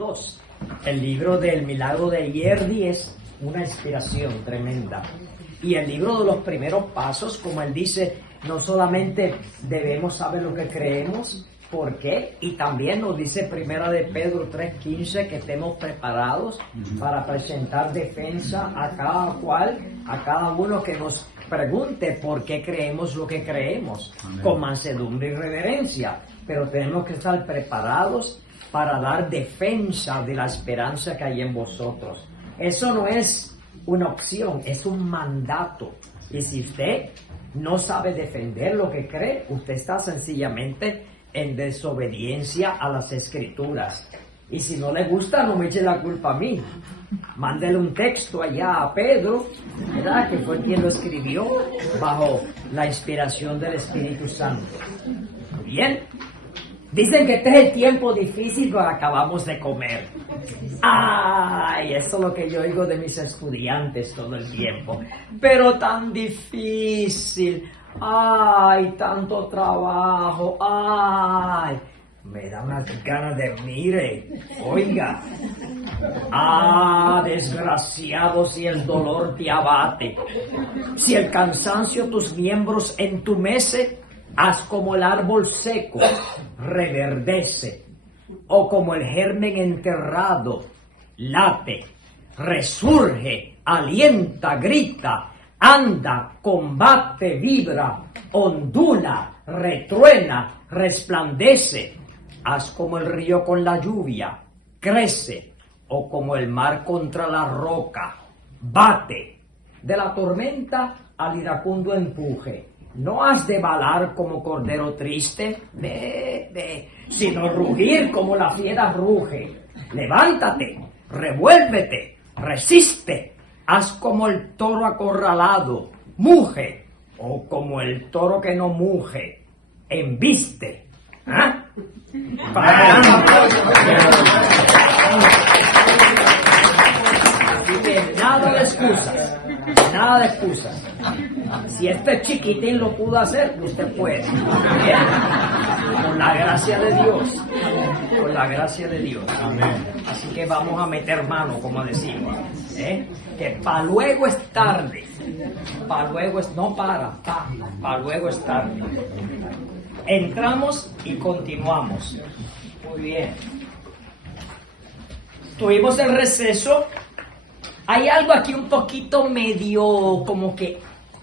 dos. El libro del Milagro de Yerdi es una inspiración tremenda. Y el libro de los primeros pasos, como él dice, no solamente debemos saber lo que creemos, ¿por qué? Y también nos dice Primera de Pedro 3:15 que estemos preparados para presentar defensa a cada cual, a cada uno que nos pregunte por qué creemos lo que creemos. Amén. Con mansedumbre y reverencia. Pero tenemos que estar preparados para dar defensa de la esperanza que hay en vosotros. Eso no es una opción, es un mandato. Y si usted no sabe defender lo que cree, usted está sencillamente en desobediencia a las Escrituras. Y si no le gusta, no me eche la culpa a mí. Mándele un texto allá a Pedro, ¿verdad? Que fue quien lo escribió bajo la inspiración del Espíritu Santo. Bien. Dicen que este es el tiempo difícil que acabamos de comer. ¡Ay! Eso es lo que yo oigo de mis estudiantes todo el tiempo. Pero tan difícil. ¡Ay! Tanto trabajo. ¡Ay! Me da unas ganas de mire. Oiga. ¡Ah! Desgraciado si el dolor te abate. Si el cansancio tus miembros entumece, haz como el árbol seco, reverdece, o como el germen enterrado, late, resurge, alienta, grita, anda, combate, vibra, ondula, retruena, resplandece. Haz como el río con la lluvia, crece, o como el mar contra la roca, bate. De la tormenta al iracundo empuje. No has de balar como cordero triste, sino rugir como la fiera ruge. Levántate, revuélvete, resiste, haz como el toro acorralado, muge, o como el toro que no muge, embiste. ¿Ah? Así que nada de excusas, nada de excusas. Si este chiquitín lo pudo hacer, usted puede. Bien. Con la gracia de Dios. Con la gracia de Dios. Amén. Así que vamos a meter mano, como decimos. Que para luego es tarde. Para luego es... No para luego es tarde. Entramos y continuamos. Muy bien. Tuvimos el receso. Hay algo aquí un poquito medio como que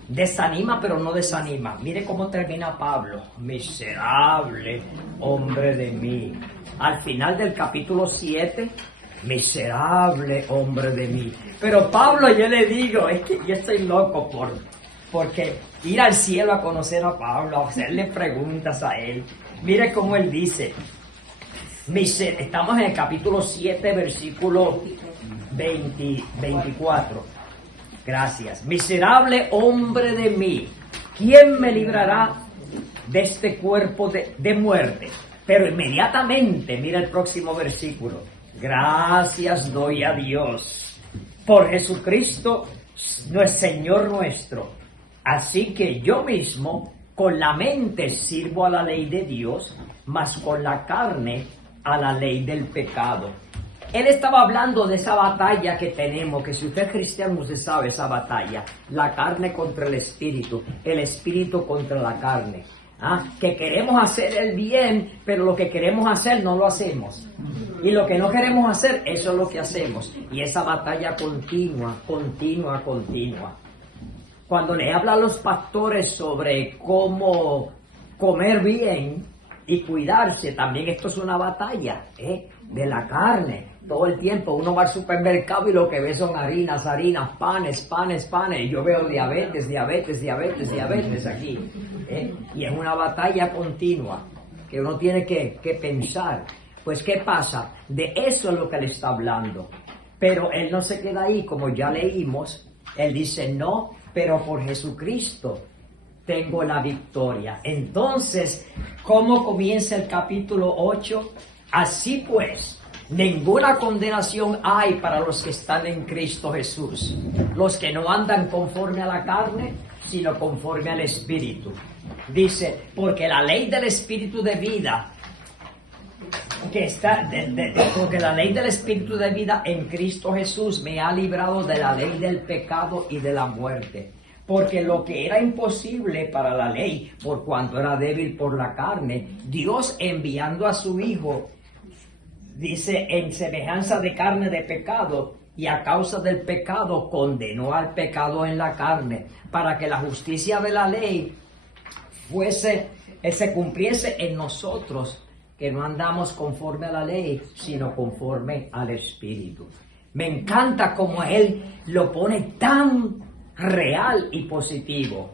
desanima, pero no desanima. Mire cómo termina Pablo. Miserable hombre de mí. Al final del capítulo 7, miserable hombre de mí. Pero Pablo, yo le digo, es que yo estoy loco porque ir al cielo a conocer a Pablo, a hacerle preguntas a él. Mire cómo él dice. Estamos en el capítulo 7, versículo 24. Gracias. Miserable hombre de mí, ¿quién me librará de este cuerpo de muerte? Pero inmediatamente, mira el próximo versículo. Gracias doy a Dios por Jesucristo, Señor nuestro. Así que yo mismo, con la mente sirvo a la ley de Dios, mas con la carne a la ley del pecado. Él estaba hablando de esa batalla que tenemos, que si usted es cristiano usted sabe esa batalla, la carne contra el espíritu contra la carne. Que queremos hacer el bien, pero lo que queremos hacer no lo hacemos. Y lo que no queremos hacer, eso es lo que hacemos. Y esa batalla continua. Cuando le habla a los pastores sobre cómo comer bien y cuidarse, también esto es una batalla de la carne. Todo el tiempo uno va al supermercado y lo que ve son harinas, panes. Y yo veo diabetes aquí. Y es una batalla continua que uno tiene que pensar. Pues, ¿qué pasa? De eso es lo que le está hablando. Pero él no se queda ahí, como ya leímos. Él dice, no, pero por Jesucristo tengo la victoria. Entonces, ¿cómo comienza el capítulo 8? Así pues, ninguna condenación hay para los que están en Cristo Jesús, los que no andan conforme a la carne, sino conforme al Espíritu. Dice, porque la ley del Espíritu de vida porque la ley del Espíritu de vida en Cristo Jesús me ha librado de la ley del pecado y de la muerte. Porque lo que era imposible para la ley, por cuanto era débil por la carne, Dios enviando a su Hijo, dice, en semejanza de carne de pecado, y a causa del pecado condenó al pecado en la carne, para que la justicia de la ley se cumpliese en nosotros, que no andamos conforme a la ley, sino conforme al Espíritu. Me encanta cómo Él lo pone tan real y positivo.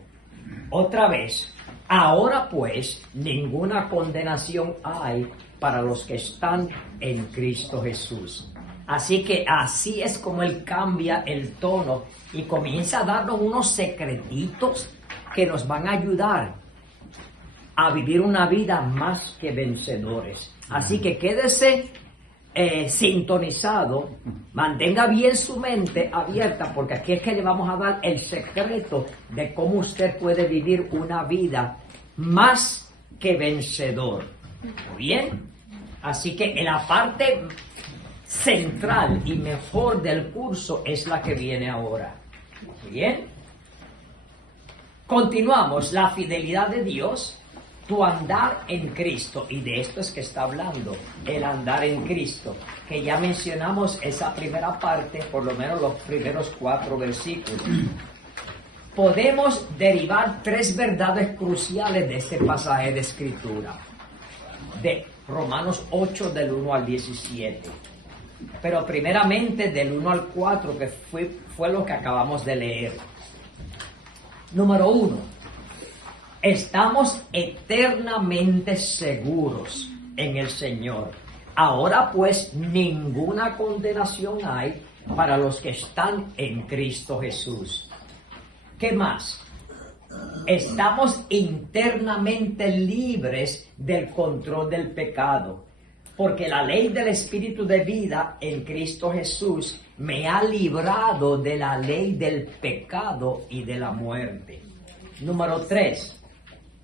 Otra vez, ahora pues, ninguna condenación hay para los que están en Cristo Jesús. Así que así es como Él cambia el tono y comienza a darnos unos secretitos que nos van a ayudar a vivir una vida más que vencedores. Así que quédese sintonizado, mantenga bien su mente abierta, porque aquí es que le vamos a dar el secreto de cómo usted puede vivir una vida más que vencedor. ¿Muy bien? Así que en la parte central y mejor del curso es la que viene ahora. ¿Muy bien? Continuamos. La fidelidad de Dios, tu andar en Cristo, y de esto es que está hablando, el andar en Cristo, que ya mencionamos esa primera parte, por lo menos los primeros 4 versículos. Podemos derivar 3 verdades cruciales de este pasaje de Escritura, de Romanos 8 del 1 al 17, pero primeramente del 1 al 4, que fue lo que acabamos de leer. Número 1. Estamos eternamente seguros en el Señor. Ahora pues ninguna condenación hay para los que están en Cristo Jesús. ¿Qué más? Estamos internamente libres del control del pecado, porque la ley del Espíritu de vida en Cristo Jesús me ha librado de la ley del pecado y de la muerte. Número 3.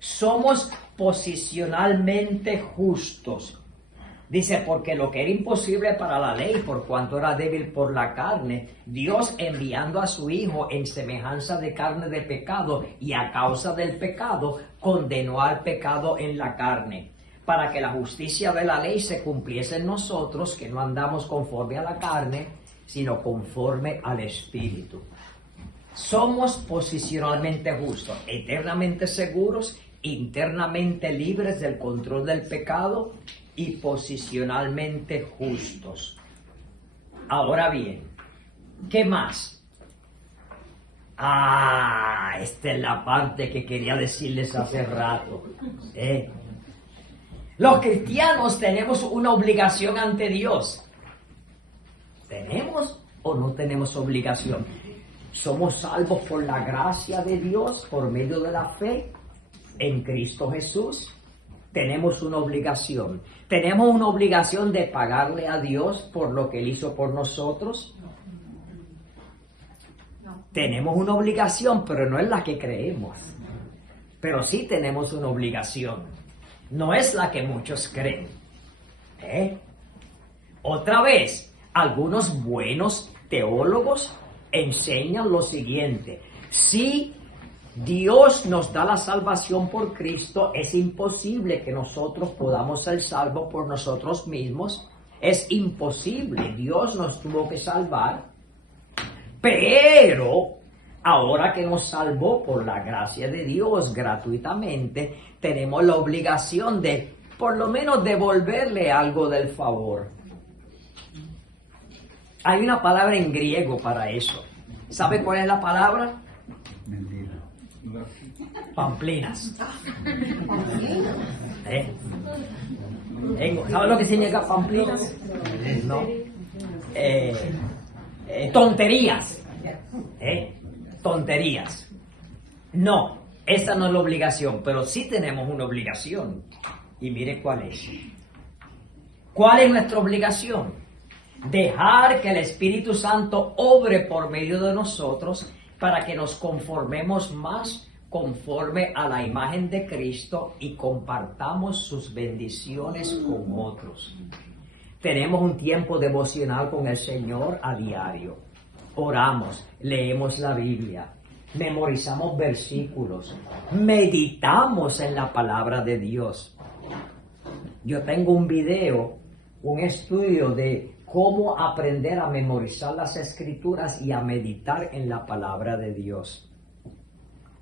Somos posicionalmente justos. Dice, porque lo que era imposible para la ley, por cuanto era débil por la carne, Dios enviando a su Hijo en semejanza de carne de pecado, y a causa del pecado, condenó al pecado en la carne, para que la justicia de la ley se cumpliese en nosotros, que no andamos conforme a la carne, sino conforme al Espíritu. Somos posicionalmente justos, eternamente seguros, internamente libres del control del pecado y posicionalmente justos. Ahora bien, ¿qué más? Esta es la parte que quería decirles hace rato. Los cristianos tenemos una obligación ante Dios. ¿Tenemos o no tenemos obligación? Somos salvos por la gracia de Dios, por medio de la fe en Cristo Jesús. Tenemos una obligación. ¿Tenemos una obligación de pagarle a Dios por lo que Él hizo por nosotros? No. Tenemos una obligación, pero no es la que creemos. Pero sí tenemos una obligación. No es la que muchos creen. Otra vez, algunos buenos teólogos enseñan lo siguiente: si Dios nos da la salvación por Cristo, es imposible que nosotros podamos ser salvos por nosotros mismos. Es imposible. Dios nos tuvo que salvar. Pero ahora que nos salvó por la gracia de Dios gratuitamente, tenemos la obligación de por lo menos devolverle algo del favor. Hay una palabra en griego para eso. ¿Sabe cuál es la palabra? Mentira. Pamplinas. ¿Sabe lo que significa pamplinas? No. Tonterías. Tonterías. No, esa no es la obligación, pero sí tenemos una obligación. Y mire cuál es. ¿Cuál es nuestra obligación? Dejar que el Espíritu Santo obre por medio de nosotros para que nos conformemos más conforme a la imagen de Cristo y compartamos sus bendiciones con otros. Tenemos un tiempo devocional con el Señor a diario. Oramos, leemos la Biblia, memorizamos versículos, meditamos en la palabra de Dios. Yo tengo un video, un estudio de cómo aprender a memorizar las Escrituras y a meditar en la palabra de Dios.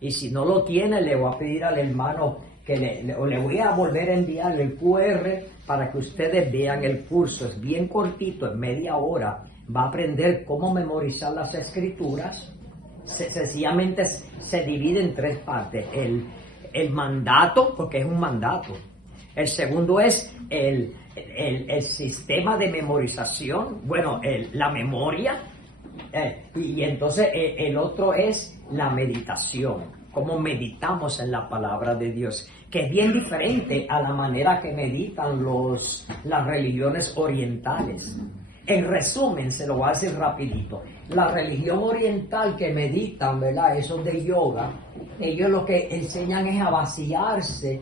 Y si no lo tiene, le voy a pedir al hermano que le voy a volver a enviar el QR para que ustedes vean el curso. Es bien cortito, en media hora. Va a aprender cómo memorizar las Escrituras. Sencillamente se divide en 3 partes. El mandato, porque es un mandato. El segundo es el sistema de memorización, la memoria. Y entonces el otro es la meditación, cómo meditamos en la palabra de Dios, que es bien diferente a la manera que meditan las religiones orientales. En resumen, se lo voy a decir rapidito. La religión oriental que meditan, ¿verdad? Esos de yoga, ellos lo que enseñan es a vaciarse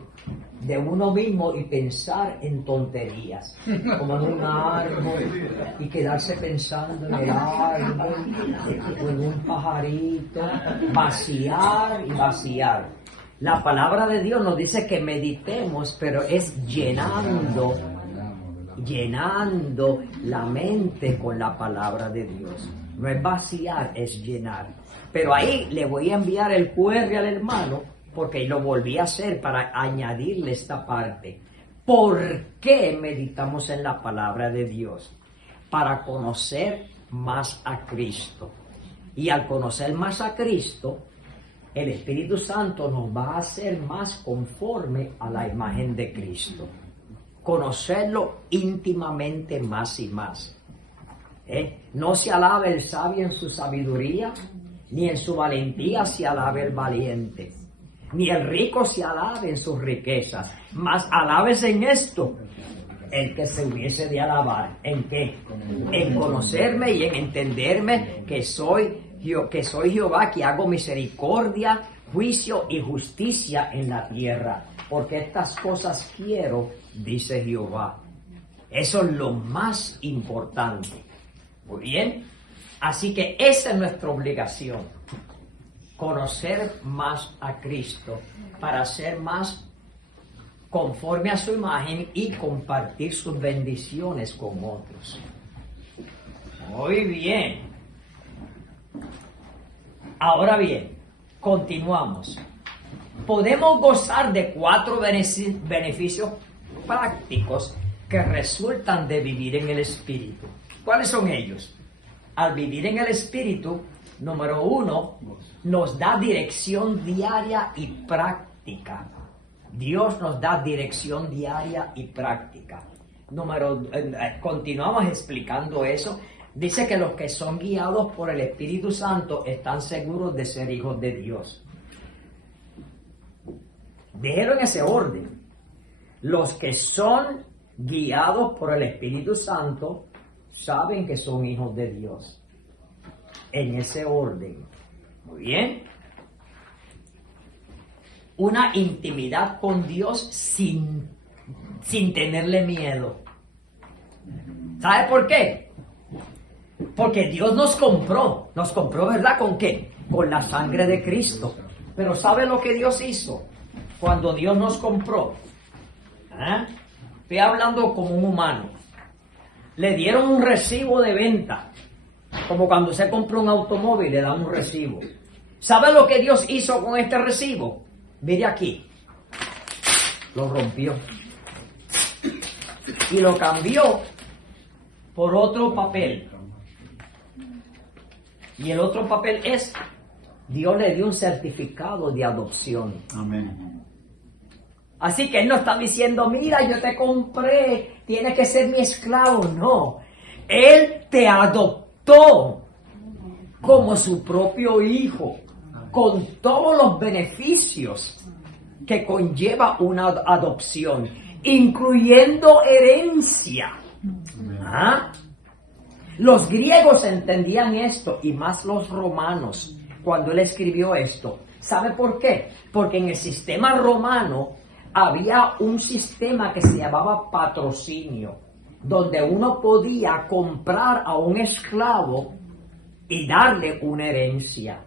de uno mismo y pensar en tonterías, como en un árbol, y quedarse pensando en el árbol, o en un pajarito, vaciar y vaciar. La palabra de Dios nos dice que meditemos, pero es llenando la mente con la palabra de Dios. No es vaciar, es llenar. Pero ahí le voy a enviar el QR al hermano, porque lo volví a hacer para añadirle esta parte. ¿Por qué meditamos en la palabra de Dios? Para conocer más a Cristo. Y al conocer más a Cristo, el Espíritu Santo nos va a hacer más conforme a la imagen de Cristo. Conocerlo íntimamente más y más. No se alabe el sabio en su sabiduría, ni en su valentía se alabe el valiente. Ni el rico se alabe en sus riquezas, mas alábese en esto el que se hubiese de alabar. ¿En qué? En conocerme y en entenderme que soy Jehová, que hago misericordia, juicio y justicia en la tierra. Porque estas cosas quiero, dice Jehová. Eso es lo más importante. Muy bien. Así que esa es nuestra obligación. Conocer más a Cristo para ser más conforme a su imagen y compartir sus bendiciones con otros. Muy bien. Ahora bien, continuamos. Podemos gozar de 4 beneficios prácticos que resultan de vivir en el Espíritu. ¿Cuáles son ellos? Al vivir en el Espíritu, número 1, nos da dirección diaria y práctica. Dios nos da dirección diaria y práctica. Continuamos explicando eso. Dice que los que son guiados por el Espíritu Santo están seguros de ser hijos de Dios. Déjelo en ese orden. Los que son guiados por el Espíritu Santo saben que son hijos de Dios. En ese orden. Muy bien. Una intimidad con Dios sin tenerle miedo. ¿Sabe por qué? Porque Dios nos compró, ¿verdad? ¿Con qué? Con la sangre de Cristo. Pero ¿sabe lo que Dios hizo cuando Dios nos compró? Estoy hablando como un humano. Le dieron un recibo de venta, como cuando se compra un automóvil, le dan un recibo. ¿Sabe lo que Dios hizo con este recibo? Mire aquí, lo rompió y lo cambió por otro papel. Y el otro papel es, Dios le dio un certificado de adopción. Amén. Así que Él no está diciendo, mira, yo te compré, tienes que ser mi esclavo. No, Él te adoptó como su propio hijo, con todos los beneficios que conlleva una adopción, incluyendo herencia. ¿Ah? Los griegos entendían esto, y más los romanos, cuando él escribió esto. ¿Sabe por qué? Porque en el sistema romano había un sistema que se llamaba patrocinio, donde uno podía comprar a un esclavo y darle una herencia.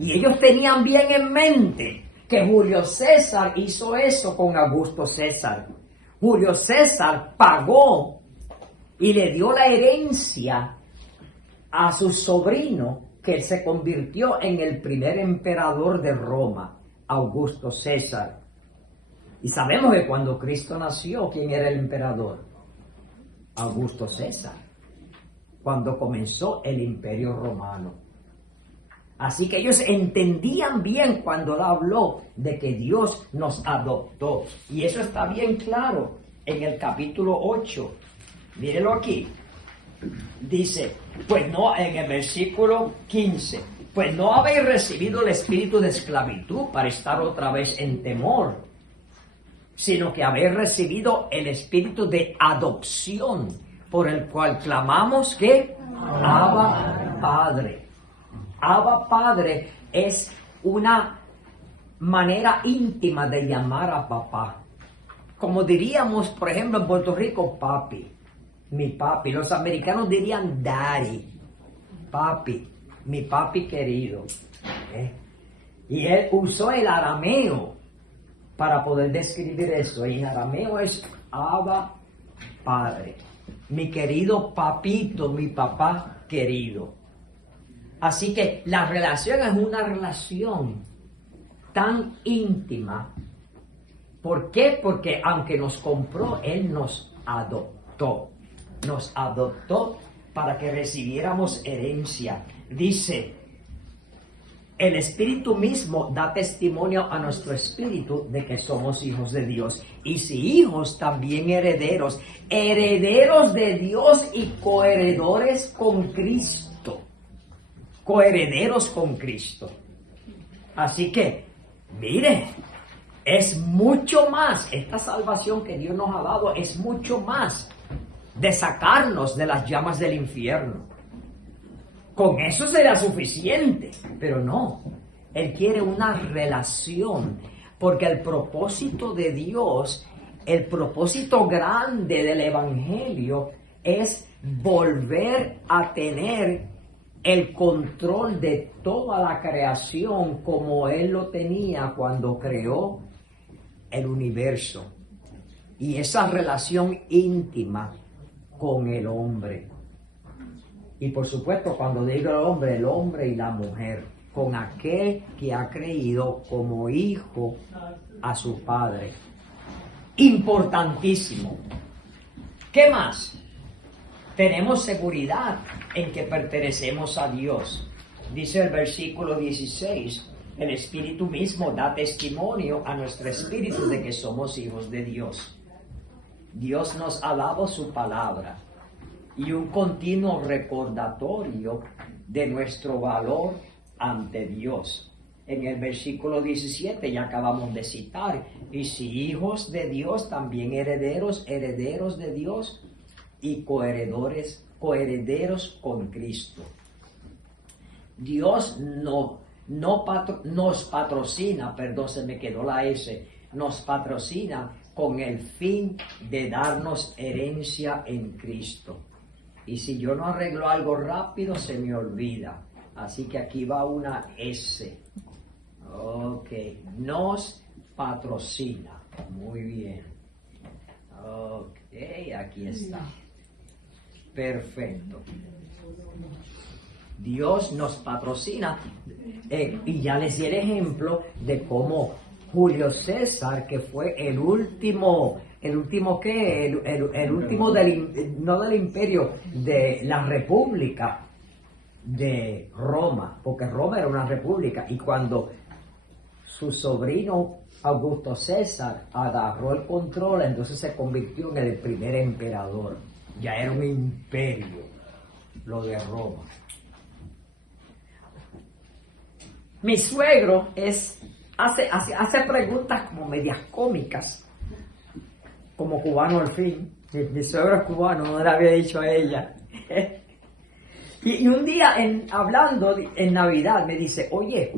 Y ellos tenían bien en mente que Julio César hizo eso con Augusto César. Julio César pagó y le dio la herencia a su sobrino, que se convirtió en el primer emperador de Roma, Augusto César. Y sabemos que cuando Cristo nació, ¿quién era el emperador? Augusto César, cuando comenzó el Imperio Romano. Así que ellos entendían bien cuando él habló de que Dios nos adoptó. Y eso está bien claro en el capítulo 8. Mírenlo aquí. Dice, pues no, en el versículo 15, pues no habéis recibido el espíritu de esclavitud para estar otra vez en temor, sino que habéis recibido el espíritu de adopción, por el cual clamamos que Abba Padre. Abba Padre es una manera íntima de llamar a papá. Como diríamos, por ejemplo, en Puerto Rico, papi. Mi papi. Los americanos dirían daddy. Papi. Mi papi querido. Y él usó el arameo para poder describir eso. Y en arameo es Abba Padre. Mi querido papito, mi papá querido. Así que la relación es una relación tan íntima. ¿Por qué? Porque aunque nos compró, Él nos adoptó. Nos adoptó para que recibiéramos herencia. Dice, el Espíritu mismo da testimonio a nuestro espíritu de que somos hijos de Dios. Y si hijos, también herederos. Herederos de Dios y coheredores con Cristo. Coherederos con Cristo. Así que, mire, es mucho más. Esta salvación que Dios nos ha dado es mucho más de sacarnos de las llamas del infierno. Con eso será suficiente, pero no. Él quiere una relación, porque el propósito de Dios, el propósito grande del Evangelio es volver a tener el control de toda la creación como Él lo tenía cuando creó el universo. Y esa relación íntima con el hombre. Y por supuesto, cuando digo el hombre y la mujer, con aquel que ha creído como hijo a su padre. Importantísimo. ¿Qué más? Tenemos seguridad en que pertenecemos a Dios. Dice el versículo 16, el Espíritu mismo da testimonio a nuestro espíritu de que somos hijos de Dios. Dios nos ha dado su palabra y un continuo recordatorio de nuestro valor ante Dios. En el versículo 17 ya acabamos de citar, y si hijos de Dios, también herederos, herederos de Dios y coherederos con Cristo. Dios nos patrocina, perdón, se me quedó la S, nos patrocina con el fin de darnos herencia en Cristo. Y si yo no arreglo algo rápido, se me olvida. Así que aquí va una S. Ok, nos patrocina. Muy bien. Ok, aquí está. Perfecto. Dios nos patrocina. Y ya les di el ejemplo de cómo Julio César, que fue el último no del imperio, de la república de Roma, porque Roma era una república, y cuando su sobrino Augusto César agarró el control, entonces se convirtió en el primer emperador. Ya era un imperio, lo de Roma. Mi suegro hace preguntas como medias cómicas, como cubano al fin. Mi suegro es cubano, no le había dicho a ella. y un día, hablando en Navidad, me dice, oye,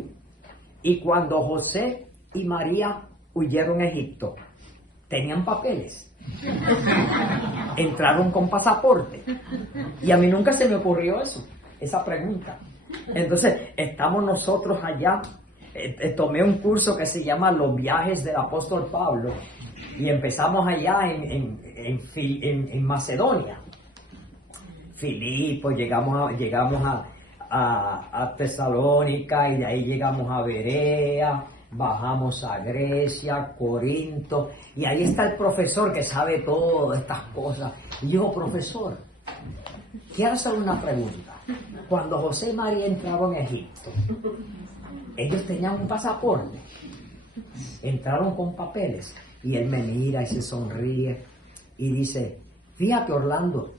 Y cuando José y María huyeron a Egipto, ¿tenían papeles? ¿Entraron con pasaporte? Y a mí nunca se me ocurrió eso, esa pregunta. Entonces, estamos nosotros allá. Tomé un curso que se llama Los viajes del apóstol Pablo y empezamos allá en Macedonia, Filipo, llegamos a Tesalónica y de ahí llegamos a Berea, bajamos a Grecia, Corinto, y ahí está el profesor que sabe todas estas cosas. Y yo, profesor, quiero hacer una pregunta. Cuando José y María entraron a Egipto, ellos tenían un pasaporte, entraron con papeles, y él me mira y se sonríe y dice, fíjate, Orlando,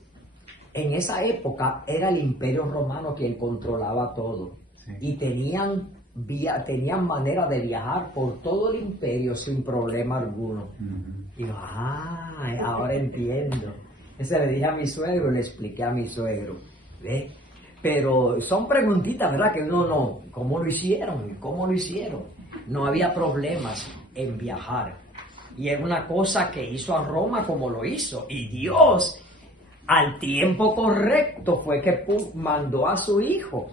en esa época era el Imperio Romano quien controlaba todo, sí, y tenían manera de viajar por todo el imperio sin problema alguno. Y yo, ahora entiendo. Ese le dije a mi suegro, le expliqué a mi suegro, ¿ves? Pero son preguntitas, ¿verdad? Que uno no, ¿cómo lo hicieron? ¿Cómo lo hicieron? No había problemas en viajar. Y es una cosa que hizo a Roma como lo hizo. Y Dios, al tiempo correcto, fue que mandó a su hijo.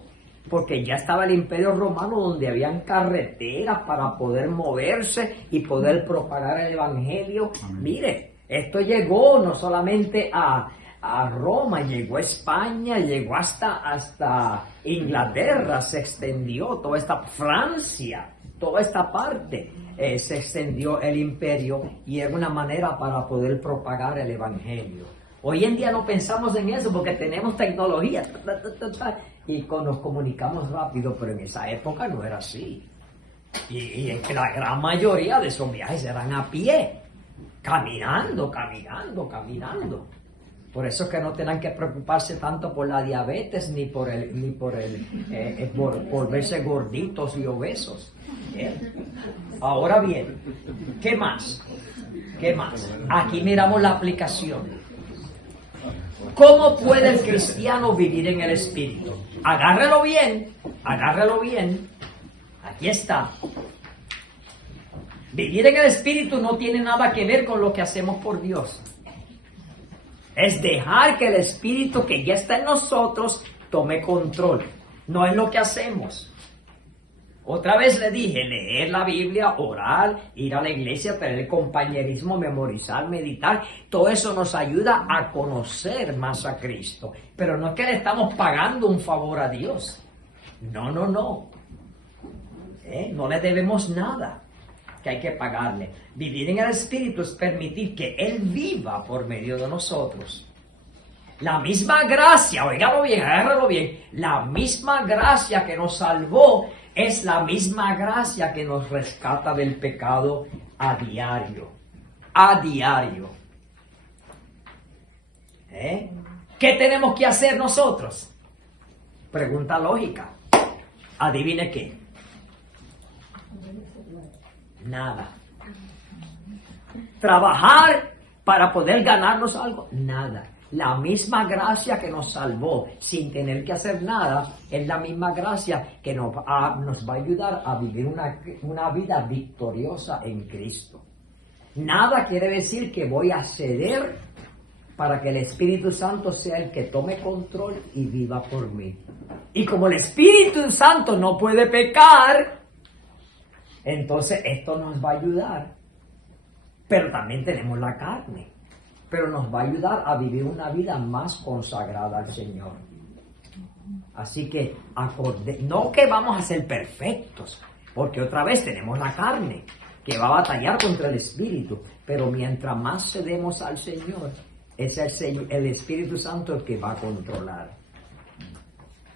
Porque ya estaba el Imperio Romano donde habían carreteras para poder moverse y poder propagar el Evangelio. Amén. Mire, esto llegó no solamente a Roma, llegó a España, llegó hasta Inglaterra, se extendió toda esta Francia, toda esta parte, se extendió el imperio y era una manera para poder propagar el Evangelio. Hoy en día no pensamos en eso porque tenemos tecnología y nos comunicamos rápido, pero en esa época no era así. Y es que la gran mayoría de esos viajes eran a pie, caminando. Por eso es que no tengan que preocuparse tanto por la diabetes ni por verse gorditos y obesos. Ahora bien, ¿qué más? Aquí miramos la aplicación. ¿Cómo puede el cristiano vivir en el Espíritu? Agárrelo bien. Aquí está. Vivir en el Espíritu no tiene nada que ver con lo que hacemos por Dios. Es dejar que el Espíritu que ya está en nosotros tome control. No es lo que hacemos. Otra vez le dije, leer la Biblia, orar, ir a la iglesia, tener el compañerismo, memorizar, meditar, todo eso nos ayuda a conocer más a Cristo. Pero no es que le estamos pagando un favor a Dios. No. No le debemos nada que hay que pagarle. Vivir en el Espíritu es permitir que Él viva por medio de nosotros. La misma gracia, oígalo bien, agárralo bien, la misma gracia que nos salvó es la misma gracia que nos rescata del pecado a diario. ¿Qué tenemos que hacer nosotros? Pregunta lógica. Adivine qué. Nada. Trabajar para poder ganarnos algo. Nada. La misma gracia que nos salvó sin tener que hacer nada es la misma gracia que nos va a ayudar a vivir una vida victoriosa en Cristo. Nada quiere decir que voy a ceder para que el Espíritu Santo sea el que tome control y viva por mí. Y como el Espíritu Santo no puede pecar, entonces esto nos va a ayudar. Pero también tenemos la carne. Pero nos va a ayudar a vivir una vida más consagrada al Señor. Así que, no que vamos a ser perfectos, porque otra vez tenemos la carne, que va a batallar contra el Espíritu. Pero mientras más cedemos al Señor, es el Espíritu Santo el que va a controlar.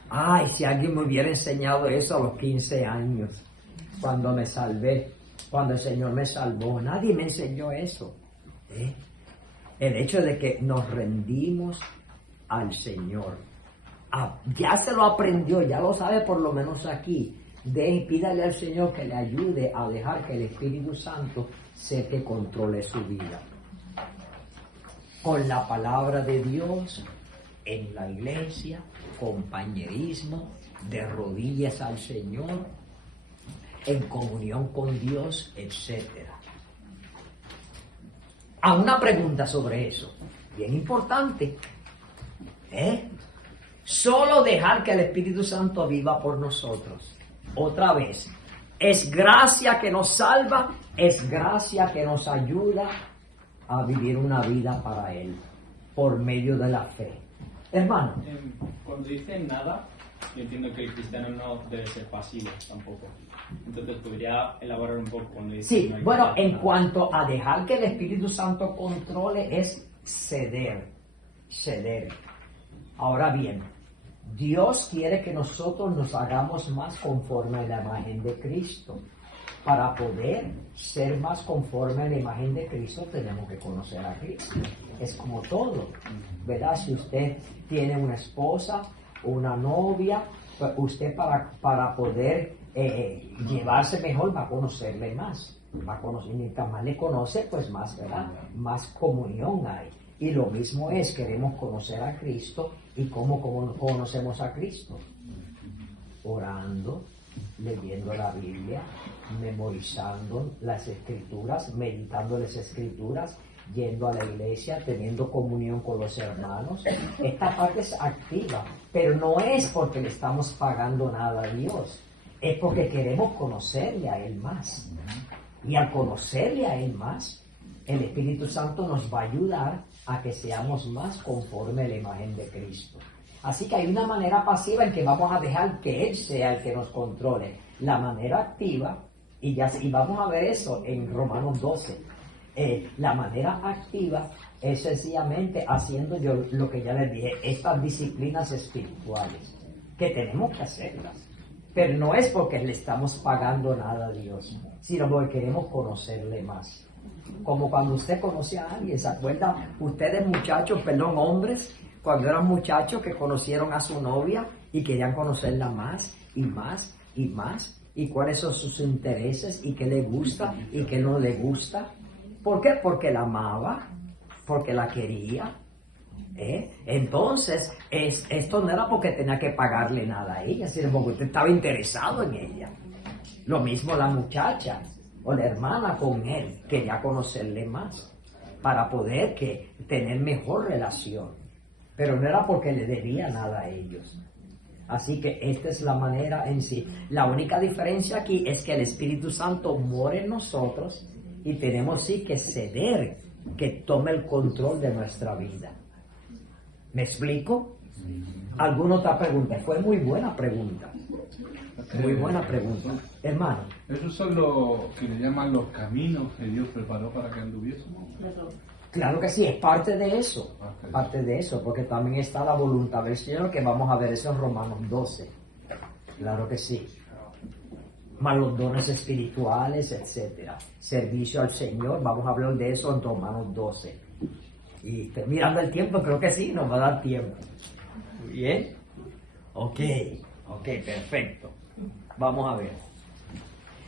Ay, si alguien me hubiera enseñado eso a los 15 años, cuando me salvé, cuando el Señor me salvó. Nadie me enseñó eso. El hecho de que nos rendimos al Señor. Ya se lo aprendió, ya lo sabe por lo menos aquí. Pídale al Señor que le ayude a dejar que el Espíritu Santo sea que controle su vida. Con la palabra de Dios, en la iglesia, compañerismo, de rodillas al Señor. en comunión con Dios, etc. A una pregunta sobre eso, bien importante. Solo dejar que el Espíritu Santo viva por nosotros. Otra vez, es gracia que nos salva, es gracia que nos ayuda a vivir una vida para Él, por medio de la fe. Hermano. Cuando dicen nada, yo entiendo que el cristiano no debe ser pasivo tampoco. Entonces, ¿podría elaborar un poco cuando dice? Sí, no hay bueno, que en nada? cuanto a dejar que el Espíritu Santo controle es ceder. Ahora bien, Dios quiere que nosotros nos hagamos más conforme a la imagen de Cristo. Para poder ser más conforme a la imagen de Cristo tenemos que conocer a Cristo. Es como todo, ¿verdad? Si usted tiene una esposa, una novia, pues usted para poder llevarse mejor va a conocerle más. Va a conocer, mientras más le conoce, pues más, ¿verdad? Más comunión hay. Y lo mismo es, queremos conocer a Cristo. ¿Y cómo conocemos a Cristo? Orando, leyendo la Biblia, memorizando las Escrituras, meditando las Escrituras, yendo a la iglesia, teniendo comunión con los hermanos. Esta parte es activa, pero no es porque le estamos pagando nada a Dios, es porque queremos conocerle a Él más. Y al conocerle a Él más, el Espíritu Santo nos va a ayudar a que seamos más conforme a la imagen de Cristo. Así que hay una manera pasiva en que vamos a dejar que Él sea el que nos controle. La manera activa, y vamos a ver eso en Romanos 12. La manera activa es sencillamente haciendo yo lo que ya les dije, estas disciplinas espirituales, que tenemos que hacerlas. Pero no es porque le estamos pagando nada a Dios, sino porque queremos conocerle más. Como cuando usted conoce a alguien, ¿se acuerdan? Ustedes muchachos, hombres, cuando eran muchachos que conocieron a su novia y querían conocerla más y más y más, y cuáles son sus intereses y qué le gusta y qué no le gusta. ¿Por qué? Porque la amaba, porque la quería. Entonces, esto no era porque tenía que pagarle nada a ella, sino porque usted estaba interesado en ella. Lo mismo la muchacha o la hermana con él, quería conocerle más para poder tener mejor relación. Pero no era porque le debía nada a ellos. Así que esta es la manera en sí. La única diferencia aquí es que el Espíritu Santo mora en nosotros y tenemos sí que ceder, que tome el control de nuestra vida. ¿Me explico? ¿Alguna otra pregunta? Fue muy buena pregunta. Muy buena pregunta. Hermano. Esos son los que le llaman los caminos que Dios preparó para que anduviésemos. Claro que sí, es parte de eso. Parte de eso, porque también está la voluntad del Señor, que vamos a ver eso en Romanos 12. Claro que sí. Más los dones espirituales, etcétera. Servicio al Señor, vamos a hablar de eso en Romanos 12. Y estoy mirando el tiempo, creo que sí, nos va a dar tiempo. Muy bien. Ok, perfecto. Vamos a ver.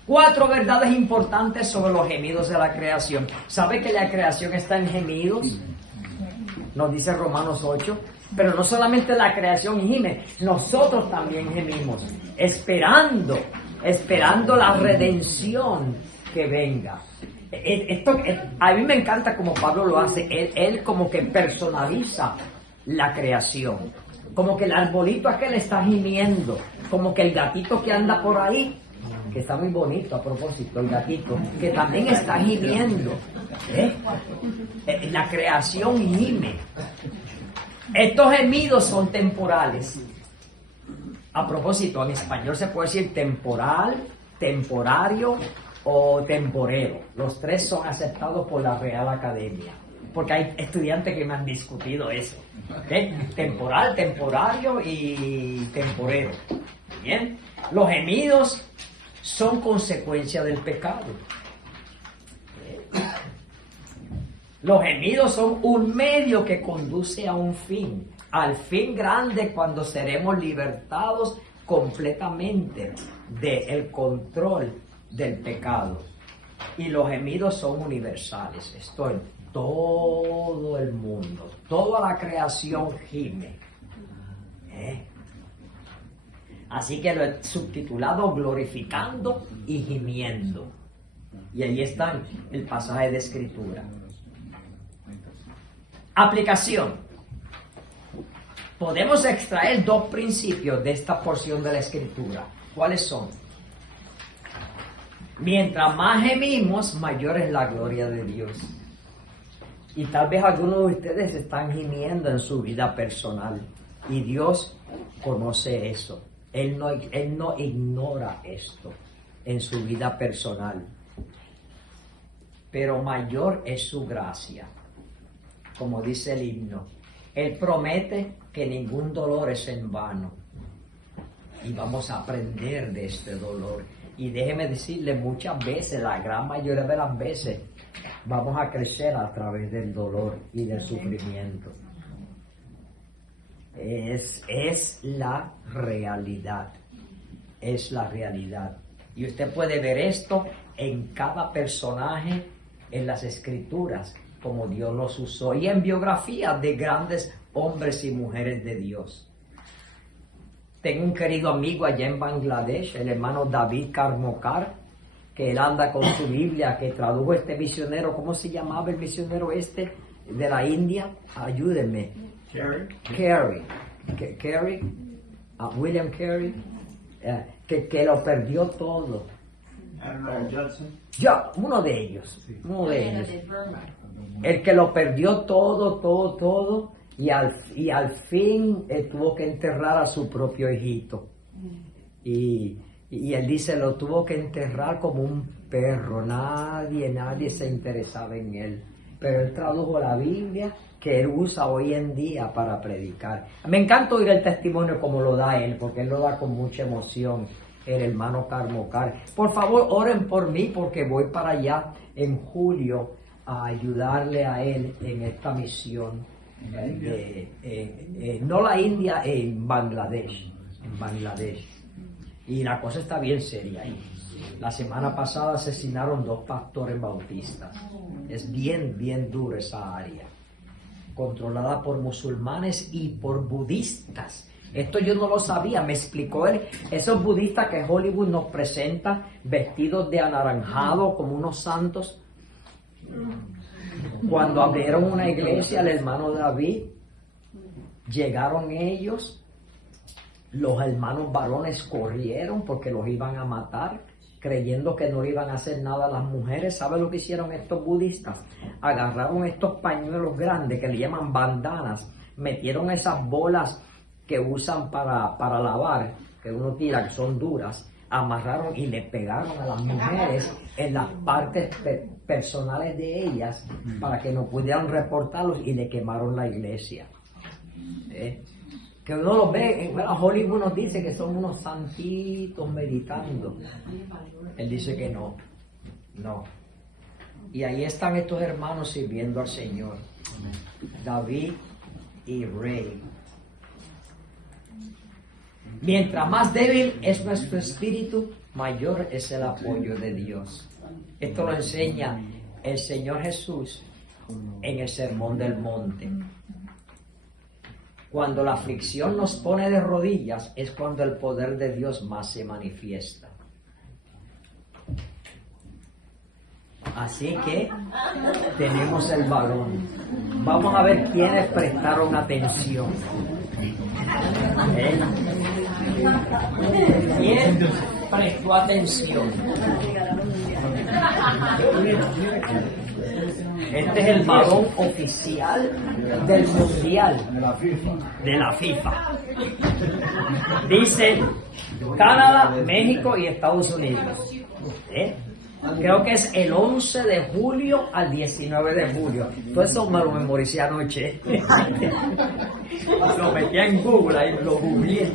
4 verdades importantes sobre los gemidos de la creación. ¿Sabe que la creación está en gemidos? Nos dice Romanos 8. Pero no solamente la creación gime, nosotros también gemimos, esperando la redención que venga. Esto, a mí me encanta como Pablo lo hace. Él como que personaliza la creación. Como que el arbolito aquel está gimiendo. Como que el gatito que anda por ahí, que está muy bonito a propósito, el gatito, que también está gimiendo. La creación gime. Estos gemidos son temporales. A propósito, en español se puede decir temporal, temporario o temporero. Los 3 son aceptados por la Real Academia, porque hay estudiantes que me han discutido eso. ¿Okay? Temporal, temporario y temporero. Bien. Los gemidos son consecuencia del pecado. Los gemidos son un medio que conduce a un fin, al fin grande cuando seremos libertados completamente del control del pecado. Y los gemidos son universales, esto en todo el mundo, toda la creación gime. Así que lo he subtitulado Glorificando y Gimiendo. Y ahí está el pasaje de escritura. Aplicación. Podemos extraer dos principios de esta porción de la escritura. ¿Cuáles son? Mientras más gemimos, mayor es la gloria de Dios. Y tal vez algunos de ustedes están gimiendo en su vida personal. Y Dios conoce eso. Él no ignora esto en su vida personal. Pero mayor es su gracia. Como dice el himno. Él promete que ningún dolor es en vano. Y vamos a aprender de este dolor. Y déjeme decirle, muchas veces, la gran mayoría de las veces, vamos a crecer a través del dolor y del sufrimiento. Es la realidad. Es la realidad. Y usted puede ver esto en cada personaje en las escrituras, como Dios los usó, y en biografías de grandes hombres y mujeres de Dios. Tengo un querido amigo allá en Bangladesh, el hermano David Karmokar, que él anda con su Biblia, que tradujo este misionero. ¿Cómo se llamaba el misionero este de la India? Ayúdenme. Carey. William Carey, que lo perdió todo. Uno de ellos. El que lo perdió todo. Y al fin tuvo que enterrar a su propio hijito. Y él dice, lo tuvo que enterrar como un perro. Nadie se interesaba en él. Pero él tradujo la Biblia que él usa hoy en día para predicar. Me encanta oír el testimonio como lo da él, porque él lo da con mucha emoción, el hermano Karmokar. Por favor, oren por mí, porque voy para allá en julio a ayudarle a él en esta misión. No la India, en Bangladesh. Y la cosa está bien seria ahí. La semana pasada asesinaron 2 pastores bautistas. Es bien dura esa área, controlada por musulmanes y por budistas. Esto yo no lo sabía, me explicó él. Esos budistas que Hollywood nos presenta vestidos de anaranjado como unos santos. Cuando abrieron una iglesia, el hermano David, llegaron ellos, los hermanos varones corrieron porque los iban a matar, creyendo que no le iban a hacer nada a las mujeres. ¿Sabe lo que hicieron estos budistas? Agarraron estos pañuelos grandes que le llaman bandanas, metieron esas bolas que usan para lavar, que uno tira, que son duras, amarraron y le pegaron a las mujeres en las partes personales de ellas para que no pudieran reportarlos, y le quemaron la iglesia. Que uno los ve, Hollywood nos dice que son unos santitos meditando. Él dice que no. Y ahí están estos hermanos sirviendo al Señor, David y Ray. Mientras más débil es nuestro espíritu, mayor es el apoyo de Dios. Esto lo enseña el Señor Jesús en el Sermón del Monte. Cuando la aflicción nos pone de rodillas, es cuando el poder de Dios más se manifiesta. Así que tenemos el balón. Vamos a ver quiénes prestaron atención. ¿Quién prestó atención? Este es el balón oficial del Mundial de la FIFA. Dice Canadá, México y Estados Unidos. Creo que es el 11 de julio al 19 de julio. Todo eso me lo memoricé anoche. Lo metí en Google, ahí lo googleé.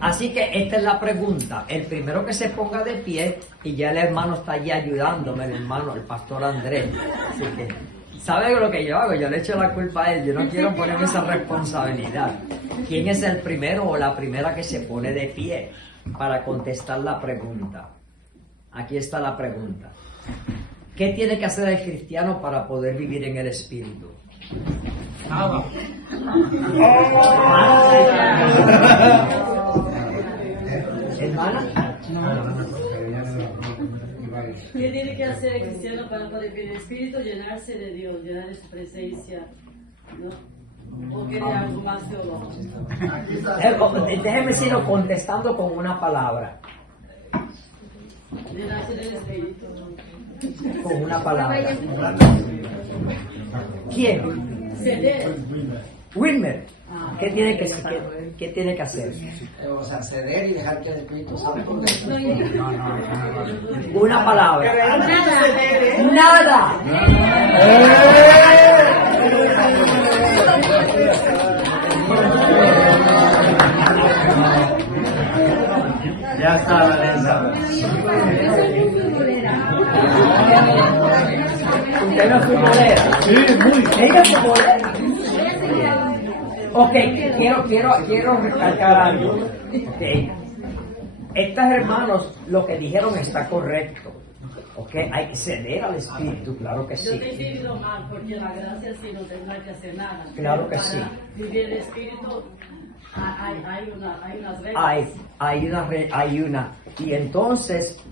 Así que esta es la pregunta. El primero que se ponga de pie, y ya el hermano está allí ayudándome, el pastor Andrés. Así que, ¿sabe lo que yo hago? Yo le echo la culpa a él. Yo no quiero ponerme esa responsabilidad. ¿Quién es el primero o la primera que se pone de pie para contestar la pregunta? Aquí está la pregunta. ¿Qué tiene que hacer el cristiano para poder vivir en el Espíritu? Nada. ¿Qué tiene que hacer el cristiano para por el Espíritu llenarse de Dios, llenar de su presencia? ¿No? ¿O quiere algo más teológico? Déjeme decirlo contestando con una palabra. Llenarse del Espíritu. Con una palabra. ¿Quién? Ceder. Wilmer. ¿Qué tiene qué tiene que hacer? O sea, ceder y dejar que el Espíritu Santo Una palabra. Nada. Nada. Ya está, Vanessa. Usted no es futbolera. Sí, muy. Ella es futbolera. Ok, quiero recalcar algo. Okay. Estos hermanos, lo que dijeron está correcto. Ok, hay que ceder al Espíritu, claro que Yo sí. te he entendido mal, porque la gracia sí no tendrá que hacer nada. Claro que Para sí. vivir el Espíritu hay unas reglas. Hay una. Y entonces,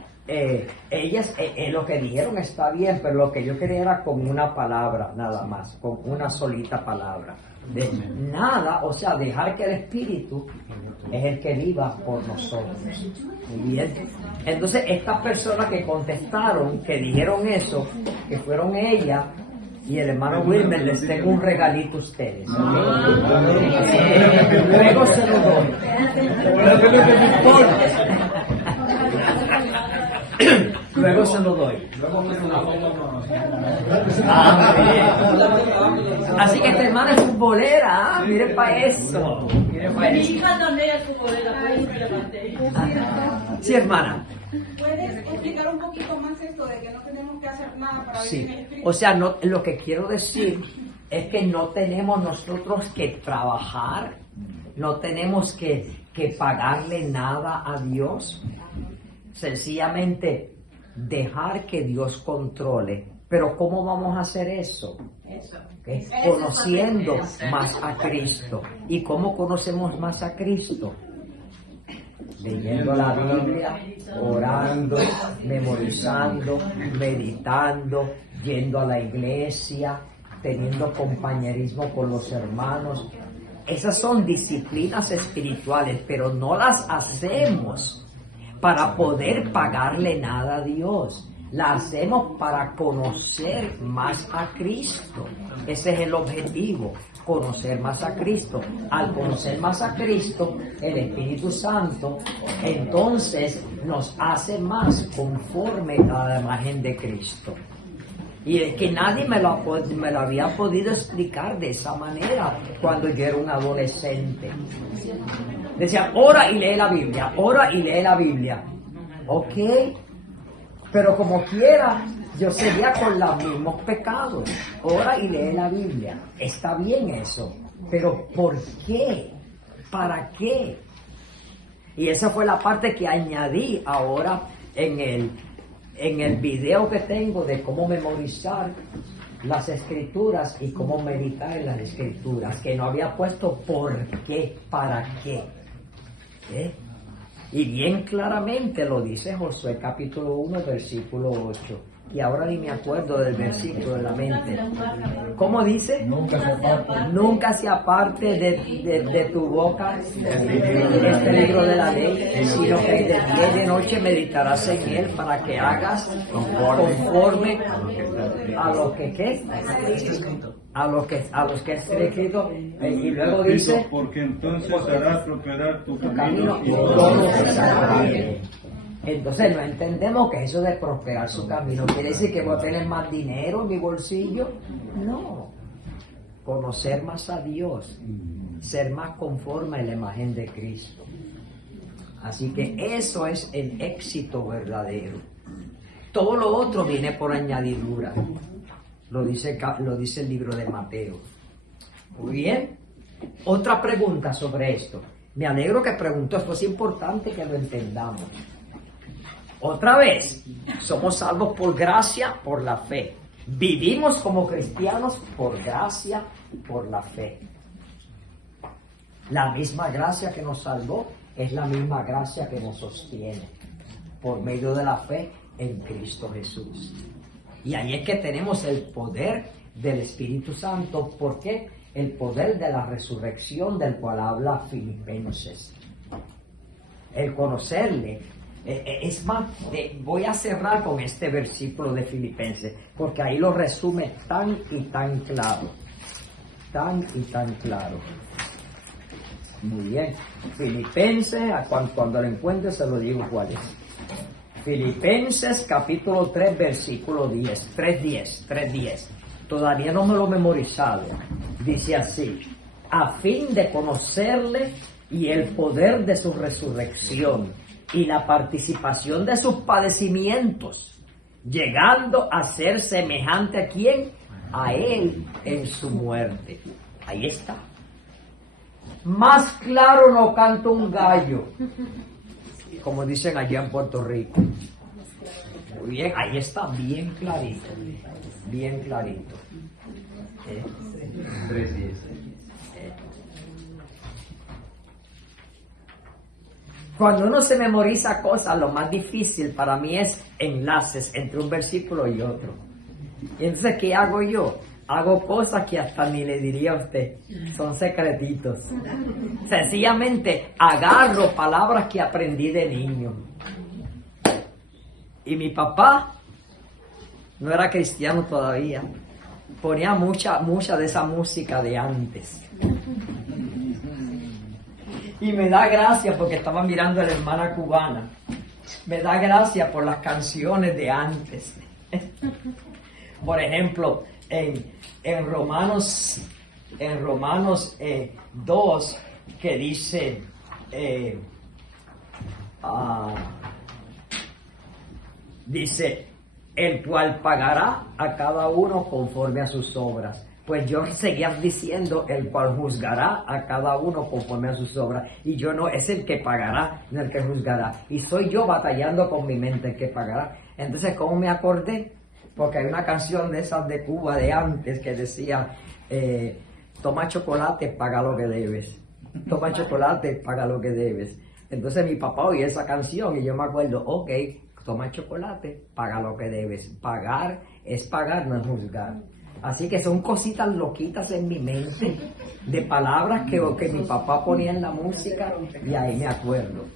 ellas, lo que dijeron está bien, pero lo que yo quería era con una palabra, nada más, con una solita palabra. De nada, o sea, dejar que el Espíritu es el que viva por nosotros. Muy bien. Entonces, estas personas que contestaron, que dijeron eso, que fueron ella y el hermano Wilmer, les tengo un regalito a ustedes. Luego se lo doy. Luego se lo doy. Así que esta hermana es futbolera, miren para eso. Miren pa' Mi eso. hija también es futbolera, por eso la levanté. Sí, hermana. ¿Puedes explicar un poquito más esto de que no tenemos que hacer nada para vivir en el Sí. Espíritu? O sea, no, lo que quiero decir es que no tenemos nosotros que trabajar, no tenemos que pagarle nada a Dios. Sencillamente dejar que Dios controle. Pero ¿cómo vamos a hacer eso? ¿Okay? Conociendo más a Cristo. ¿Y cómo conocemos más a Cristo? Leyendo la Biblia, orando, memorizando, meditando, yendo a la iglesia, teniendo compañerismo con los hermanos. Esas son disciplinas espirituales, pero no las hacemos para poder pagarle nada a Dios. La hacemos para conocer más a Cristo. Ese es el objetivo, conocer más a Cristo. Al conocer más a Cristo, el Espíritu Santo, entonces nos hace más conforme a la imagen de Cristo. Y es que nadie me lo había podido explicar de esa manera cuando yo era un adolescente. Decía, ora y lee la Biblia, ora y lee la Biblia. Ok, pero como quiera, yo seguía con los mismos pecados. Ora y lee la Biblia. Está bien eso, pero ¿por qué? ¿Para qué? Y esa fue la parte que añadí ahora en el video que tengo de cómo memorizar las escrituras y cómo meditar en las escrituras, que no había puesto por qué, para qué. ¿Eh? Y bien claramente lo dice Josué capítulo 1 versículo 8. Y ahora ni me acuerdo del versículo de la mente. ¿Cómo dice? Nunca se aparte de tu boca este libro de la ley, sino que de día y de noche meditarás en él para que hagas conforme a lo que ¿qué? A los que está escrito. Y luego dice, Porque entonces harás prosperar tu tu camino camino y y todo te saldrá bien. Entonces no entendemos que eso de prosperar su camino quiere decir que voy a tener más dinero en mi bolsillo. No. Conocer más a Dios, ser más conforme a la imagen de Cristo. Así que eso es el éxito verdadero. Todo lo otro viene por añadidura. Lo dice el libro de Mateo. Muy bien. Otra pregunta sobre esto. Me alegro que preguntó, esto es importante que lo entendamos. Otra vez, somos salvos por gracia, por la fe. Vivimos como cristianos por gracia, por la fe. La misma gracia que nos salvó es la misma gracia que nos sostiene. Por medio de la fe en Cristo Jesús. Y ahí es que tenemos el poder del Espíritu Santo. ¿Por qué? El poder de la resurrección del cual habla Filipenses. El conocerle. Es más, voy a cerrar con este versículo de Filipenses, porque ahí lo resume tan y tan claro. Tan y tan claro. Muy bien. Filipenses, cuando lo encuentre se lo digo cuál es. Filipenses capítulo 3, versículo 10. 3:10. Todavía no me lo he memorizado. Dice así: a fin de conocerle y el poder de su resurrección y la participación de sus padecimientos, llegando a ser semejante a quién, a él en su muerte. Ahí está. Más claro no canta un gallo, como dicen allá en Puerto Rico. Muy bien, ahí está, bien clarito, bien clarito. 3:10. Cuando uno se memoriza cosas, lo más difícil para mí es enlaces entre un versículo y otro. Y entonces, ¿qué hago yo? Hago cosas que hasta ni le diría a usted. Son secretitos. Sencillamente agarro palabras que aprendí de niño. Y mi papá no era cristiano todavía. Ponía mucha de esa música de antes. Y me da gracia porque estaba mirando a la hermana cubana. Me da gracia por las canciones de antes. Por ejemplo, en Romanos 2, que dice, dice, el cual pagará a cada uno conforme a sus obras. Pues yo seguía diciendo, el cual juzgará a cada uno conforme a sus obras. Y yo no, es el que pagará, no el que juzgará. Y soy yo batallando con mi mente el que pagará. Entonces, ¿cómo me acordé? Porque hay una canción de esas de Cuba de antes que decía, toma chocolate, paga lo que debes. Toma chocolate, paga lo que debes. Entonces mi papá oía esa canción y yo me acuerdo, ok, toma chocolate, paga lo que debes. Pagar es pagar, no es juzgar. Así que son cositas loquitas en mi mente, de palabras que mi papá ponía en la música y ahí me acuerdo.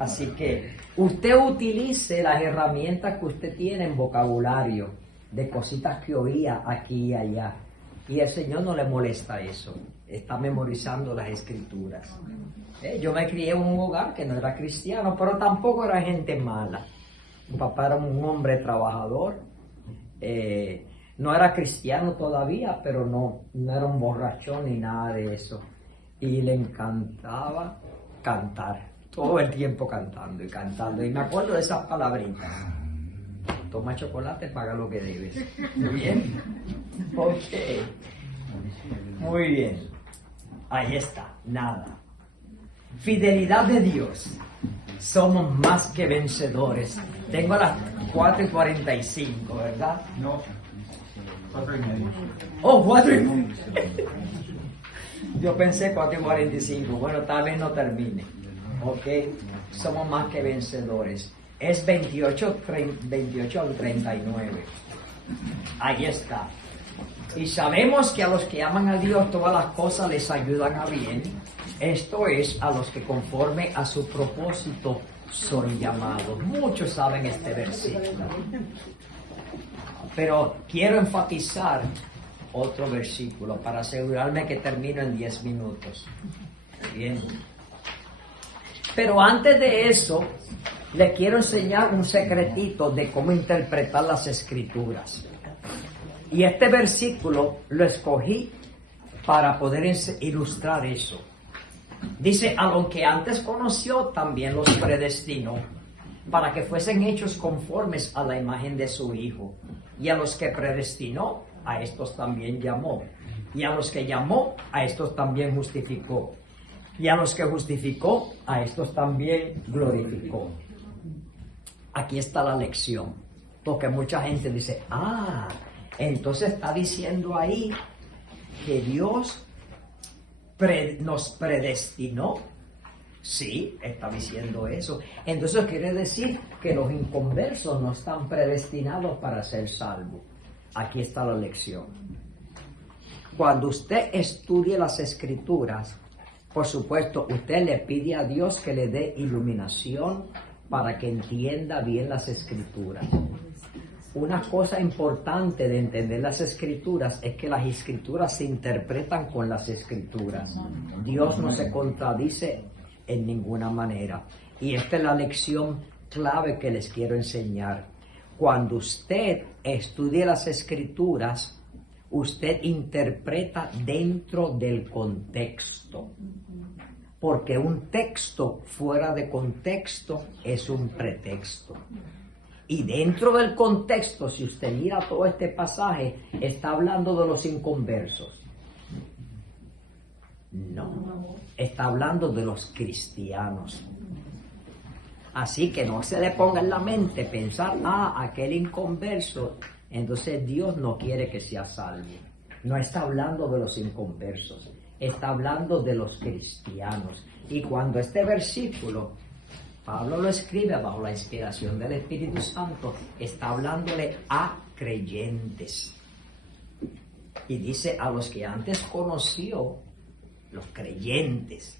Así que usted utilice las herramientas que usted tiene en vocabulario, de cositas que oía aquí y allá. Y el Señor no le molesta eso, está memorizando las escrituras. Yo me crié en un hogar que no era cristiano, pero tampoco era gente mala. Mi papá era un hombre trabajador. No era cristiano todavía, pero no era un borrachón ni nada de eso. Y le encantaba cantar, todo el tiempo cantando y cantando. Y me acuerdo de esas palabritas. Toma chocolate, paga lo que debes. Muy bien. Ok. Muy bien. Ahí está, nada. Fidelidad de Dios. Somos más que vencedores. Tengo las 4:45, ¿verdad? No, 4:30. Oh, 4:30. Yo pensé 4:45. Bueno, tal vez no termine. Ok. Somos más que vencedores. Es 28 al 39. Ahí está. Y sabemos que a los que aman a Dios todas las cosas les ayudan a bien. Esto es, a los que conforme a su propósito son llamados. Muchos saben este versículo. Pero quiero enfatizar otro versículo para asegurarme que termino en 10 minutos. Bien. Pero antes de eso, le quiero enseñar un secretito de cómo interpretar las escrituras. Y este versículo lo escogí para poder ilustrar eso. Dice, a los que antes conoció, también los predestinó, para que fuesen hechos conformes a la imagen de su Hijo. Y a los que predestinó, a estos también llamó. Y a los que llamó, a estos también justificó. Y a los que justificó, a estos también glorificó. Aquí está la lección. Porque mucha gente dice, entonces está diciendo ahí que Dios nos predestinó. Sí, está diciendo eso. Entonces quiere decir que los inconversos no están predestinados para ser salvos. Aquí está la lección. Cuando usted estudie las Escrituras, por supuesto, usted le pide a Dios que le dé iluminación para que entienda bien las Escrituras. Una cosa importante de entender las Escrituras es que las Escrituras se interpretan con las Escrituras. Dios no se contradice en ninguna manera. Y esta es la lección clave que les quiero enseñar. Cuando usted estudie las Escrituras, usted interpreta dentro del contexto. Porque un texto fuera de contexto es un pretexto. Y dentro del contexto, si usted mira todo este pasaje, está hablando de los inconversos. No, está hablando de los cristianos. Así que no se le ponga en la mente pensar, aquel inconverso, entonces Dios no quiere que sea salvo. No está hablando de los inconversos, está hablando de los cristianos. Y cuando este versículo, Pablo lo escribe bajo la inspiración del Espíritu Santo, está hablándole a creyentes. Y dice a los que antes conoció, los creyentes,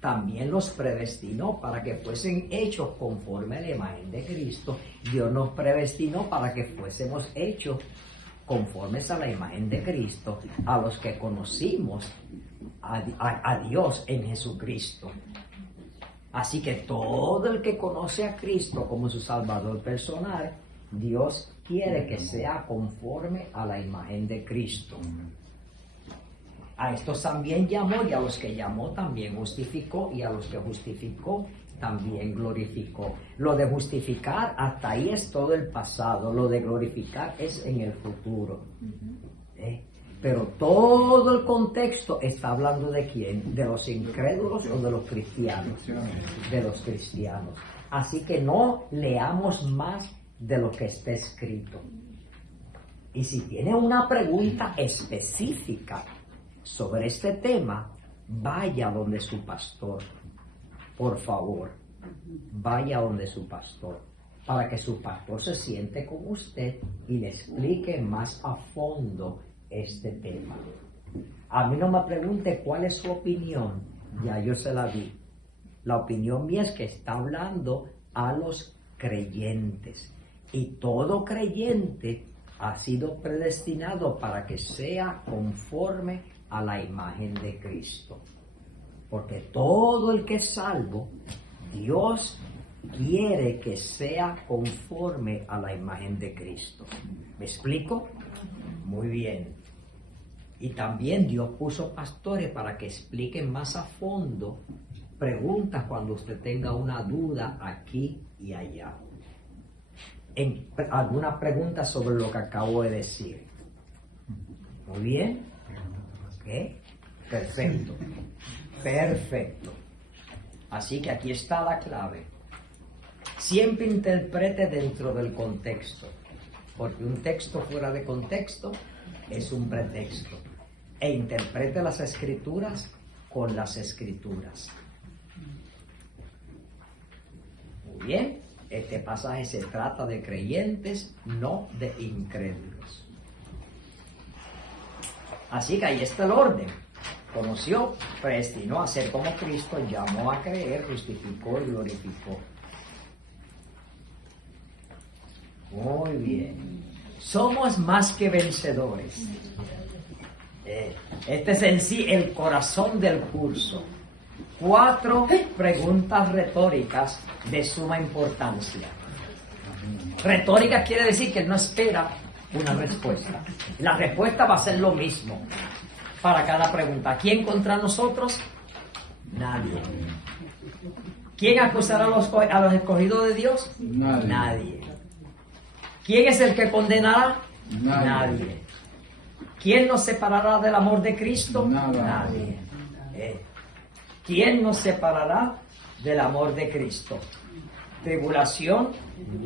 también los predestinó para que fuesen hechos conforme a la imagen de Cristo. Dios nos predestinó para que fuésemos hechos conformes a la imagen de Cristo, a los que conocimos a Dios en Jesucristo. Así que todo el que conoce a Cristo como su Salvador personal, Dios quiere que sea conforme a la imagen de Cristo. A estos también llamó, y a los que llamó también justificó, y a los que justificó también glorificó. Lo de justificar hasta ahí es todo el pasado, lo de glorificar es en el futuro. Pero todo el contexto está hablando de quién, de los incrédulos o de los cristianos, de los cristianos. Así que no leamos más de lo que está escrito. Y si tiene una pregunta específica sobre este tema, vaya donde su pastor, por favor, vaya donde su pastor, para que su pastor se siente con usted y le explique más a fondo este tema. A mí no me pregunte cuál es su opinión, ya yo se la di. La opinión mía es que está hablando a los creyentes, y todo creyente ha sido predestinado para que sea conforme a la imagen de Cristo. Porque todo el que es salvo, Dios quiere que sea conforme a la imagen de Cristo. ¿Me explico? Muy bien. Y también Dios puso pastores para que expliquen más a fondo preguntas cuando usted tenga una duda aquí y allá. Alguna pregunta sobre lo que acabo de decir. Muy bien. ¿Ok? Perfecto. Perfecto. Así que aquí está la clave. Siempre interprete dentro del contexto, porque un texto fuera de contexto es un pretexto. E interprete las Escrituras con las Escrituras. Muy bien. Este pasaje se trata de creyentes, no de incrédulos. Así que ahí está el orden. Conoció, predestinó a ser como Cristo, llamó a creer, justificó y glorificó. Muy bien. Somos más que vencedores. Este es en sí el corazón del curso. 4 preguntas retóricas de suma importancia. Retórica quiere decir que él no espera una respuesta. La respuesta va a ser lo mismo para cada pregunta. ¿Quién contra nosotros? Nadie. ¿Quién acusará a los escogidos de Dios? Nadie. ¿Quién es el que condenará? Nadie. ¿Quién nos separará del amor de Cristo? Nadie. ¿Quién nos separará del amor de Cristo? Tribulación.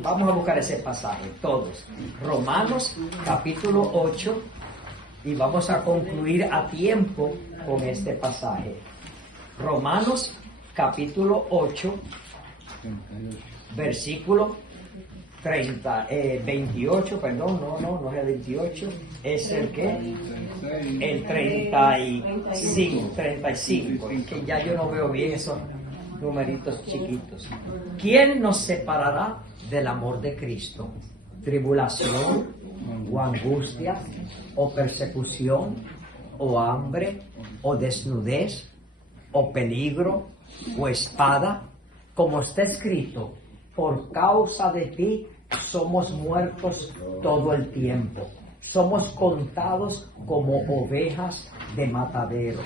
Vamos a buscar ese pasaje, todos. Romanos capítulo 8, y vamos a concluir a tiempo con este pasaje. Romanos capítulo 8, 38. versículo 28, perdón, no es el 28, es el que, el 35, es que ya yo no veo bien esos numeritos chiquitos. ¿Quién nos separará del amor de Cristo? ¿Tribulación, o angustia, o persecución, o hambre, o desnudez, o peligro, o espada? Como está escrito, por causa de ti somos muertos todo el tiempo. Somos contados como ovejas de matadero.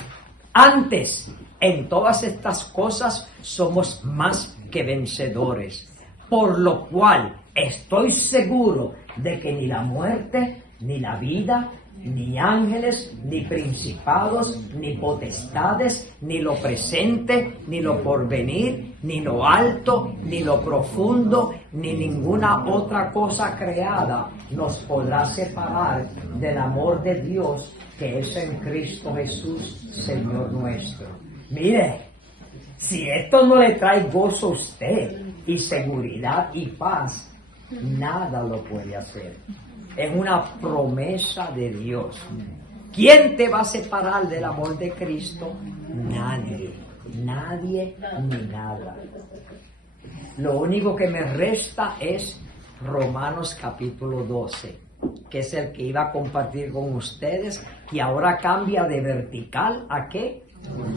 Antes, en todas estas cosas somos más que vencedores. Por lo cual estoy seguro de que ni la muerte, ni la vida, ni ángeles, ni principados, ni potestades, ni lo presente, ni lo porvenir, ni lo alto, ni lo profundo, ni ninguna otra cosa creada nos podrá separar del amor de Dios que es en Cristo Jesús, Señor nuestro. Mire, si esto no le trae gozo a usted, y seguridad y paz, nada lo puede hacer. Es una promesa de Dios. ¿Quién te va a separar del amor de Cristo? Nadie, nadie ni nada. Lo único que me resta es Romanos capítulo 12, que es el que iba a compartir con ustedes, y ahora cambia de vertical ¿a qué?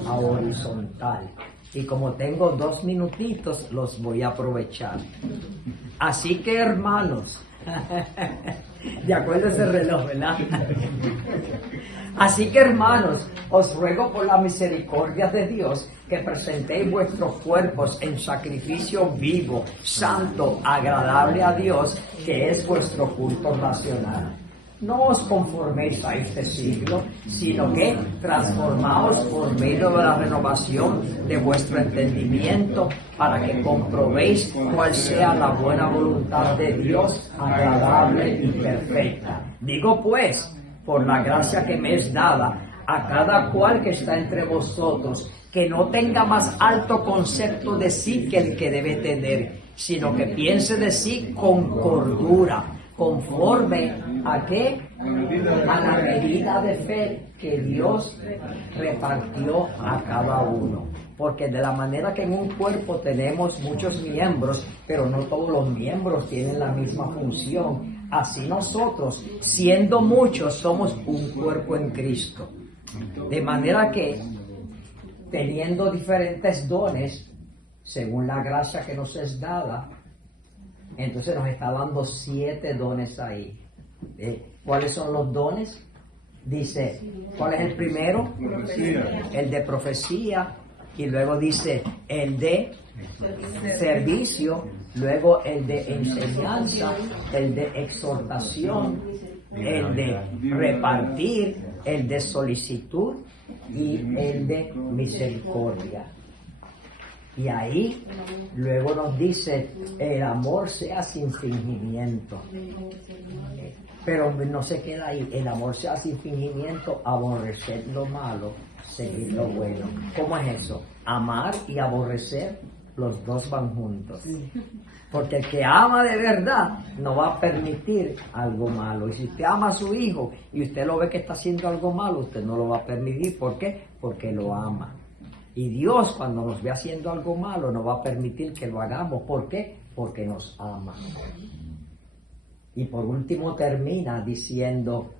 A horizontal. Y como tengo 2 minutitos, los voy a aprovechar. Así que, hermanos, de acuerdo a ese reloj, ¿verdad? Así que, hermanos, os ruego por la misericordia de Dios que presentéis vuestros cuerpos en sacrificio vivo, santo, agradable a Dios, que es vuestro culto racional. No os conforméis a este siglo, sino que transformaos por medio de la renovación de vuestro entendimiento, para que comprobéis cuál sea la buena voluntad de Dios, agradable y perfecta. Digo pues, por la gracia que me es dada, a cada cual que está entre vosotros, que no tenga más alto concepto de sí que el que debe tener, sino que piense de sí con cordura, conforme a qué, a la medida de fe que Dios repartió a cada uno. Porque de la manera que en un cuerpo tenemos muchos miembros, pero no todos los miembros tienen la misma función, así nosotros, siendo muchos, somos un cuerpo en Cristo. De manera que, teniendo diferentes dones, según la gracia que nos es dada, entonces nos está dando 7 dones ahí. ¿Cuáles son los dones? Dice, ¿cuál es el primero? Profecía. El de profecía, y luego dice el de servicio, luego el de enseñanza, el de exhortación, el de repartir, el de solicitud y el de misericordia. Y ahí luego nos dice, el amor sea sin fingimiento. Pero no se queda ahí, el amor sea sin fingimiento, aborrecer lo malo, seguir lo bueno. ¿Cómo es eso? Amar y aborrecer, los dos van juntos. Porque el que ama de verdad no va a permitir algo malo. Y si usted ama a su hijo y usted lo ve que está haciendo algo malo, usted no lo va a permitir. ¿Por qué? Porque lo ama. Y Dios, cuando nos ve haciendo algo malo, no va a permitir que lo hagamos. ¿Por qué? Porque nos ama. Y por último termina diciendo,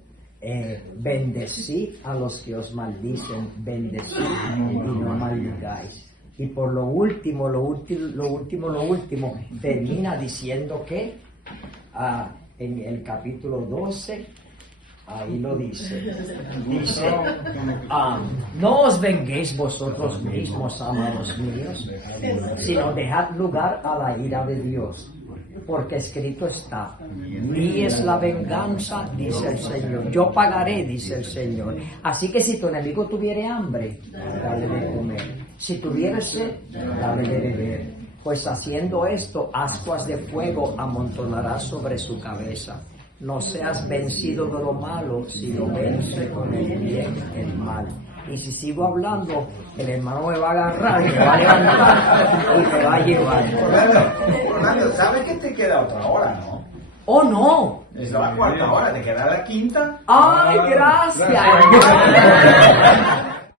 bendecid a los que os maldicen, bendecid y no maldigáis. Y por lo último, termina diciendo que en el capítulo 12, ahí lo dice, no os venguéis vosotros mismos, amados míos, sino dejad lugar a la ira de Dios, porque escrito está, mía es la venganza, dice el Señor, yo pagaré, dice el Señor. Así que si tu enemigo tuviere hambre, dale de comer, si tuviere sed, dale de beber, pues haciendo esto, ascuas de fuego amontonarás sobre su cabeza. No seas vencido de lo malo, sino vence con el bien el mal. Y si sigo hablando, el hermano me va a agarrar, me va a levantar y me va a llevar. Orlando, ¿sabes que te queda otra hora, no? ¡Oh, no! Es la cuarta hora, te queda la quinta. ¡Ay, gracias!